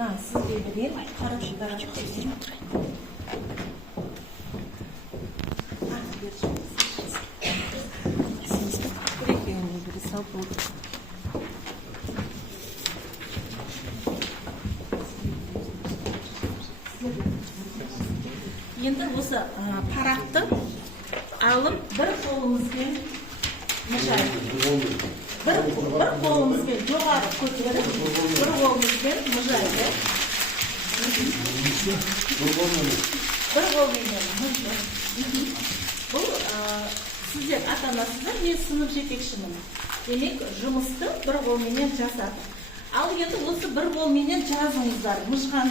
сізге берейін, қарашыға берейін. Екеуіне бірі сау болды. Енді осы парақты алып, бір қолымызбен мұжайды. Bir қолымызбен жоғары көтеріп, bir қолымызбен мұжайды. Bir қолмен мұжайды. Бұл сіздер ата-анасыздар, мен сынып жетекшімін. Демек, жұмысты бір қолмен жасады. Ал енді осы бір қолмен жазыңыздар, мұжған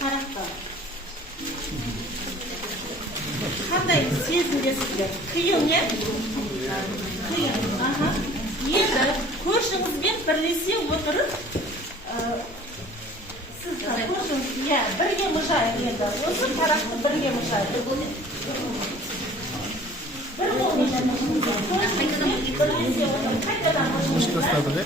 парақты. Қандай сезімдесіздер? Қиын, не? Қиын, аха. Енді көршіңізбен бірлесе отырып, сіз көршіңіз, бірге мұжайық енді. Осы парақты бірге мұжайық. Бір қолмен көршіңізбен бірлесе отырып, қайтадан мұжайық.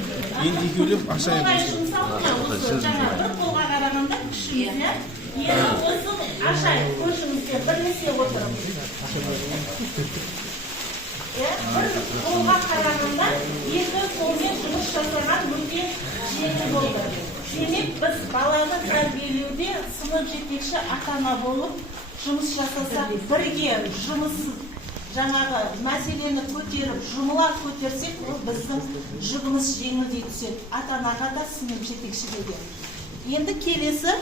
Енді екеулеп ақша бір қолға қарағанда күшіміз, енді осы ашайық көршіңізбен бірлесе отырып. Bir қолға қарағанда екі қолмен жұмыс жасаған өте жеңіл болды. Демек, біз баланы тәрбиелеуде сынып жетекші ата-ана болып жұмыс жасасақ, бірге жұмыс жаңағы мәселені көтеріп, жұмыла көтерсек, ол біздің жүгіміз жеңілдей түседі. Ата-анаға да сынып жетекшіге де. Енді келесі